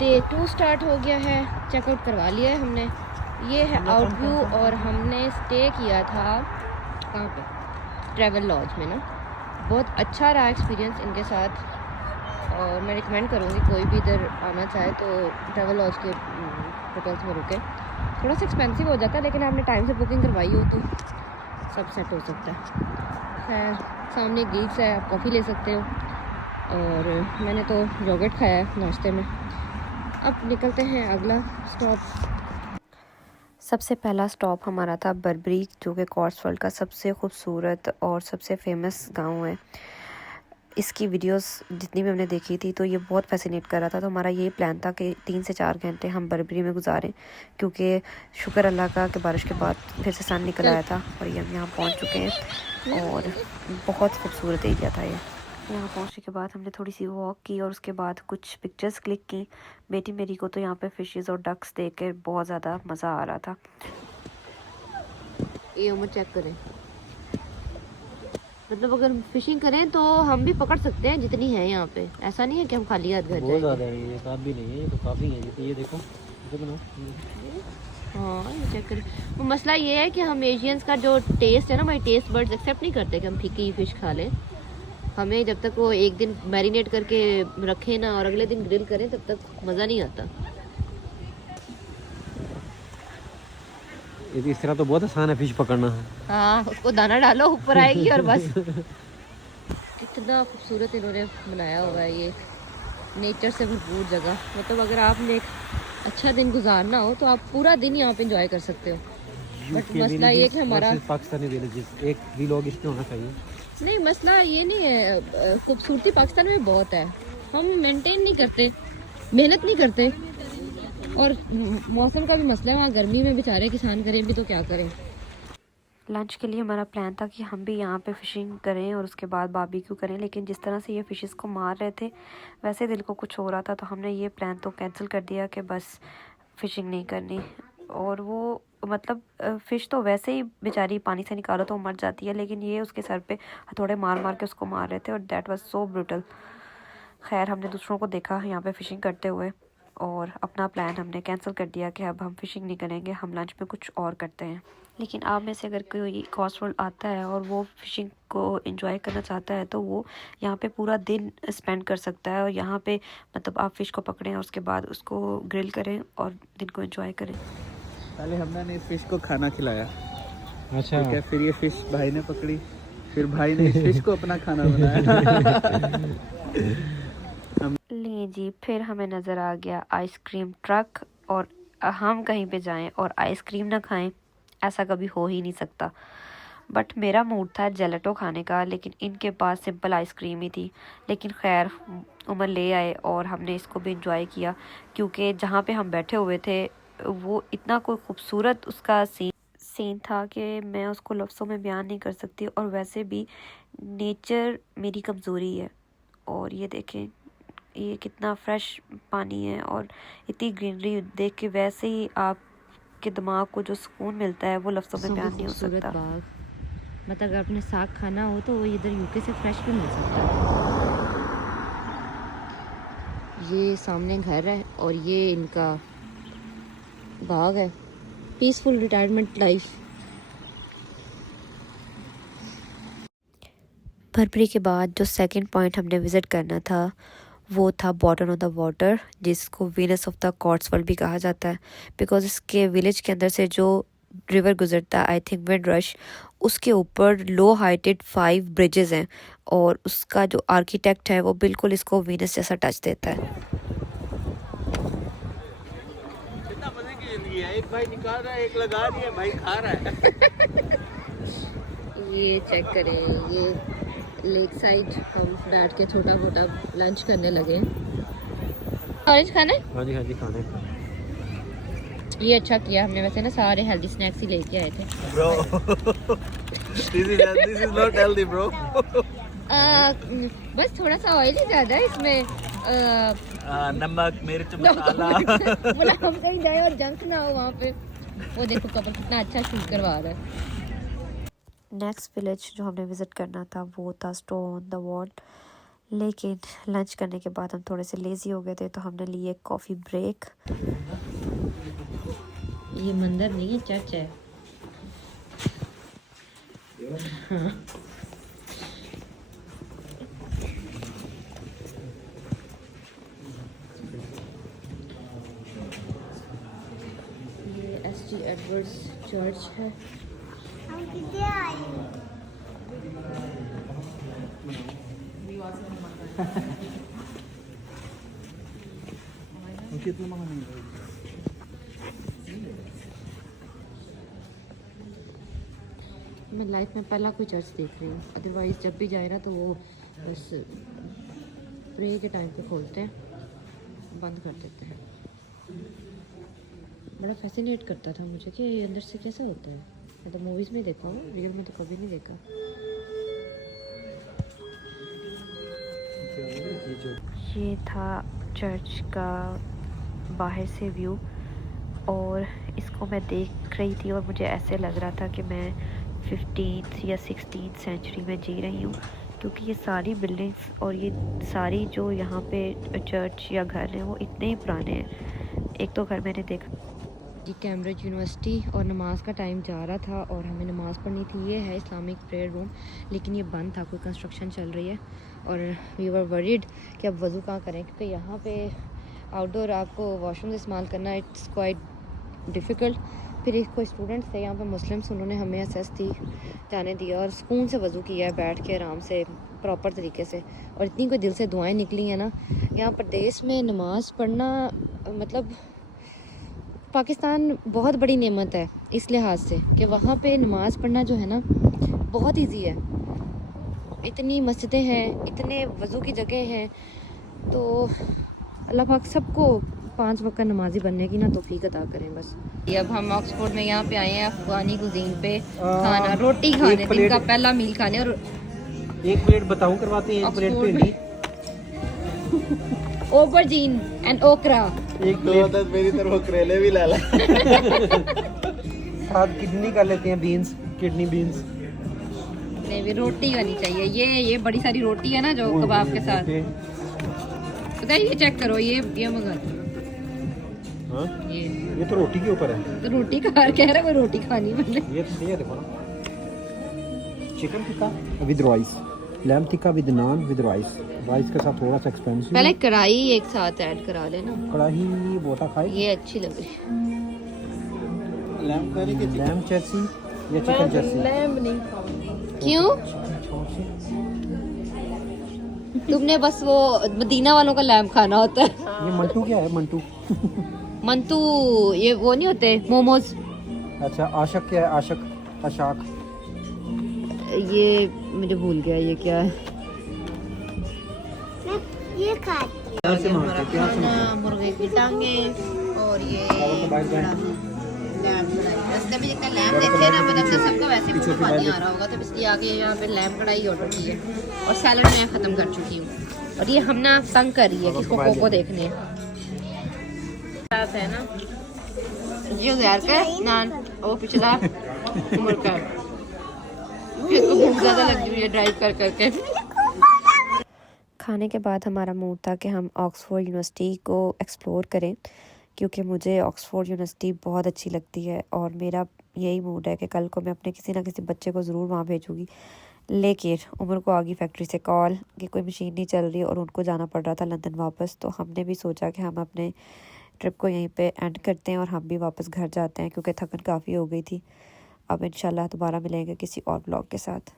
Day 2 start हो गया है। चेकआउट करवा लिया है हमने। ये है आउट व्यू और हमने स्टे किया था कहाँ पे, ट्रैवल लॉज में ना। बहुत अच्छा रहा एक्सपीरियंस इनके साथ और मैं रिकमेंड करूँगी कोई भी इधर आना चाहे तो ट्रैवल लॉज के होटल्स में रुके। थोड़ा सा एक्सपेंसिव हो जाता है लेकिन आपने टाइम से बुकिंग करवाई हो तो सब सेट हो सकता है। खैर सामने गेट्स है, आप कॉफ़ी ले सकते हो और मैंने तो योगर्ट खाया है नाश्ते में। अब निकलते हैं अगला स्टॉप। सबसे पहला स्टॉप हमारा था बर्बरी, जो कि कॉर्सवॉल्ड का सबसे खूबसूरत और सबसे फेमस गांव है। इसकी वीडियोस जितनी भी हमने देखी थी तो ये बहुत फैसिनेट कर रहा था। तो हमारा ये प्लान था कि 3 से 4 घंटे हम बर्बरी में गुजारें, क्योंकि शुक्र अल्लाह का कि बारिश के बाद फिर से सन निकल आया था और ये हम यहाँ पहुँच चुके हैं और बहुत खूबसूरत एरिया था ये। यहाँ पहुँचने के बाद हमने थोड़ी सी वॉक की और उसके बाद कुछ पिक्चर्स क्लिक की। बेटी मेरी को तो यहाँ पे फिशेस और डक्स देख कर बहुत ज़्यादा मज़ा आ रहा था। ये उम्र चेक करें, मतलब अगर फिशिंग करें तो हम भी पकड़ सकते हैं जितनी है यहाँ पे। ऐसा नहीं है कि हम खाली हाथ घर जाएंगे। बहुत ज़्यादा है, ये काफ़ी नहीं है, ये तो काफ़ी है। ये देखो हाँ ये चेक करें। वो मसला ये है कि हम एशियंस का जो टेस्ट है ना, हमारी टेस्ट बर्ड्स एक्सेप्ट नहीं करते कि हम फीकी फ़िश खा लें। हमें जब तक वो एक दिन मैरिनेट करके रखें ना और अगले दिन ग्रिल करें तब तक मज़ा नहीं आता। ये इस तरह तो बहुत आसान है फिश पकड़ना। हाँ उसको दाना डालो ऊपर आएगी और बस। कितना खूबसूरत इन्होंने बनाया हुआ है ये, नेचर से भरपूर जगह। मतलब अगर आपने एक अच्छा दिन गुजारना हो तो आप पूरा दिन यहाँ पे एंजॉय कर सकते हो। बट मसला ये कि हमारा पाकिस्तानी विलेजेस एक भी लोग इसमें होना चाहिए। नहीं, मसला ये नहीं है, खूबसूरती पाकिस्तान में बहुत है, हम मेंटेन नहीं करते, मेहनत नहीं करते और मौसम का भी मसला है। वहाँ गर्मी में बेचारे किसान करें भी तो क्या करें। लंच के लिए हमारा प्लान था कि हम भी यहाँ पे फ़िशिंग करें और उसके बाद बारबेक्यू करें, लेकिन जिस तरह से ये फ़िशेस को मार रहे थे वैसे दिल को कुछ हो रहा था, तो हमने ये प्लान तो कैंसिल कर दिया कि बस फ़िशिंग नहीं करनी। और वो मतलब फ़िश तो वैसे ही बेचारी पानी से निकालो तो मर जाती है, लेकिन ये उसके सर पे हथौड़े मार मार के उसको मार रहे थे और दैट वाज सो ब्रूटल। खैर हमने दूसरों को देखा यहाँ पे फ़िशिंग करते हुए और अपना प्लान हमने कैंसिल कर दिया कि अब हम फ़िशिंग नहीं करेंगे, हम लंच में कुछ और करते हैं। लेकिन आप में से अगर कोई कॉस्टवर्ल्ड आता है और वो फ़िशिंग को एंजॉय करना चाहता है तो वो यहाँ पे पूरा दिन स्पेंड कर सकता है और यहाँ पे मतलब आप फ़िश को पकड़ें और उसके बाद उसको ग्रिल करें और दिन को एंजॉय करें। पहले हमने इस फिश को खाना खिलाया, अच्छा ठीक है, फिर ये फिश भाई ने पकड़ी, फिर भाई ने इस फिश को अपना खाना बनाया। ले जी, फिर हमें नज़र आ गया आइसक्रीम ट्रक और हम कहीं पे जाएं और आइसक्रीम ना खाएं, ऐसा कभी हो ही नहीं सकता। बट मेरा मूड था जेलेटो खाने का, लेकिन इनके पास सिंपल आइसक्रीम ही थी। लेकिन खैर उमर ले आए और हमने इसको भी इंजॉय किया, क्योंकि जहाँ पे हम बैठे हुए थे वो इतना कोई खूबसूरत उसका सीन था कि मैं उसको लफ्ज़ों में बयान नहीं कर सकती। और वैसे भी नेचर मेरी कमज़ोरी है। और ये देखें ये कितना फ्रेश पानी है और इतनी ग्रीनरी देख के वैसे ही आपके दिमाग को जो सुकून मिलता है वो लफ्ज़ों में बयान नहीं हो सकता। मतलब अगर अपने साग खाना हो तो वो इधर यूके से फ्रेश भी मिल सकता है। ये सामने घर है और ये इनका बाग है। Peaceful retirement life. बर्बरी के बाद जो सेकंड पॉइंट हमने विज़िट करना था वो था बॉटम ऑफ द वाटर, जिसको वीनस ऑफ द कॉर्ट्सवॉल्ड भी कहा जाता है, बिकॉज इसके विलेज के अंदर से जो रिवर गुजरता है, आई थिंक विंडरश, उसके ऊपर लो हाइटेड 5 ब्रिजेस हैं और उसका जो आर्किटेक्ट है वो बिल्कुल इसको वीनस जैसा टच देता है। कितना मजे की जिंदगी है, एक भाई निकाल रहा है, एक लगा रही है, भाई खा रहा है। ये चेक करें, ये लेक साइड हम बैठ के छोटा मोटा लंच करने लगे। ऑरेंज खाना है? हाँ जी खाने। ये अच्छा किया हमने, वैसे ना सारे हेल्दी स्नैक्स ही लेके आए थे। Bro, this is not healthy, bro. बस थोड़ा सा ऑयल ही ज़्यादा है इसमें। नमक, मिर्च, मसाला। बोला हम कहीं जाए और जंक ना हो वहाँ पे। वो देखो कपल कितना अच्छा शूट करवा रहा है। नेक्स्ट विलेज जो हमने विज़िट करना था वो था स्टोन द वॉल, लेकिन लंच करने के बाद हम थोड़े से लेज़ी हो गए थे, तो हमने लिए कॉफ़ी ब्रेक। ये मंदिर नहीं है, चर्च है। ये ST एडवर्ड्स चर्च है। कितना महंगा मैं लाइफ में पहला कोई चर्च देख रही हूँ, अदरवाइज जब भी जाए ना तो वो बस प्रे के टाइम पे खोलते हैं, बंद कर देते हैं। बड़ा फैसिनेट करता था मुझे कि ये अंदर से कैसा होता है। मैं तो मूवीज़ में देखा हूँ, रियल में तो कभी नहीं देखा। ये था चर्च का बाहर से व्यू, और इसको मैं देख रही थी और मुझे ऐसे लग रहा था कि मैं 15th या 16th सेंचुरी में जी रही हूँ, क्योंकि ये सारी बिल्डिंग्स और ये सारी जो यहाँ पे चर्च या घर हैं वो इतने ही पुराने हैं। एक तो घर मैंने देखा। ये कैम्ब्रिज यूनिवर्सिटी, और नमाज का टाइम जा रहा था और हमें नमाज़ पढ़नी थी। ये है इस्लामिक प्रेयर रूम, लेकिन ये बंद था, कोई कंस्ट्रक्शन चल रही है और वी वर वरीड कि अब वज़ू कहाँ करें, क्योंकि यहाँ पे आउटडोर आपको वॉशरूम इस्तेमाल करना इट्स क्वाइट डिफ़िकल्ट। फिर एक कोई स्टूडेंट्स थे यहाँ पे मुस्लिम्स, उन्होंने हमें असेस दी, जाने दिया और सुकून से वज़ू किया है, बैठ के आराम से प्रॉपर तरीके से। और इतनी कोई दिल से दुआएं निकली हैं ना। यहाँ प्रदेश में नमाज़ पढ़ना मतलब पाकिस्तान बहुत बड़ी नेमत है इस लिहाज से कि वहाँ पे नमाज़ पढ़ना जो है ना बहुत इजी है। इतनी मस्जिदें हैं, इतने वज़ू की जगह हैं, तो अल्लाह पाक सबको 5 वक्त नमाजी बनने की ना तौफीक अता करें बस। अब हम ऑक्सफोर्ड में यहाँ पे आए हैं अफगानी कुजीन पे खाना, रोटी खाने, दिन का पहला मील खाने। और एक प्लेट बताऊं करवाते हैं, एक प्लेट भिंडी, ओबरजीन एंड ओकरा, एक तो मेरी तरफ करेले भी ला ला। साथ किडनी कर लेते हैं, बीन्स, किडनी बीन्स। नहीं भी रोटी खानी चाहिए। ये बड़ी सारी रोटी है ना जो कबाब के साथ, पता है, ये चेक करो, ये मंगा दो। हाँ? ये तो रोटी के ऊपर है। तो रोटी खा कह रहा कोई रोटी खानी मैंने। ये देखो ना, chicken tikka with rice, lamb tikka with naan with rice. Rice के साथ थोड़ा सा एक्सपेंसिव। पहले कढ़ाई एक साथ ऐड करा लेना। कढ़ाई बोटा खाए, ये अच्छी लग रही। लैम चर्सी या चिकन चर्सी? लैम नहीं खाऊंगी। क्यों? तुमने बस वो मदीना वालों का लैम खाना होता है। ये मंटू क्या है? मंटू मंतू ये वो नहीं होते मोमोज। अच्छा, आशक क्या है? आशक, अशाक। ये मुझे भूल गया ये क्या है। ये खाती मुर्गे की टांगे और ये रास्ते में जितना लैम देखे ना, मतलब तो सबको वैसे भी पानी आ रहा होगा, तो इसलिए आगे यहाँ पे लैम कढ़ाई ऑर्डर की है और सैलड मैं ख़त्म कर चुकी हूँ। और ये हम ना तंग कर रही है कि इसको कोको देखने है ना। ये उज़ैर का नान, वो पिछला उम्र का, इसको भूख ज़्यादा लगी हुई है ड्राइव कर करके। खाने के बाद हमारा मूड था कि हम ऑक्सफोर्ड यूनिवर्सिटी को एक्सप्लोर करें, क्योंकि मुझे ऑक्सफोर्ड यूनिवर्सिटी बहुत अच्छी लगती है और मेरा यही मूड है कि कल को मैं अपने किसी ना किसी बच्चे को ज़रूर वहाँ भेजूँगी। लेकिन उमर को आ गई फैक्ट्री से कॉल कि कोई मशीन नहीं चल रही और उनको जाना पड़ रहा था लंदन वापस। तो हमने भी सोचा कि हम अपने ट्रिप को यहीं पे एंड करते हैं और हम भी वापस घर जाते हैं, क्योंकि थकन काफ़ी हो गई थी। अब इंशाल्लाह दोबारा मिलेंगे किसी और ब्लॉग के साथ।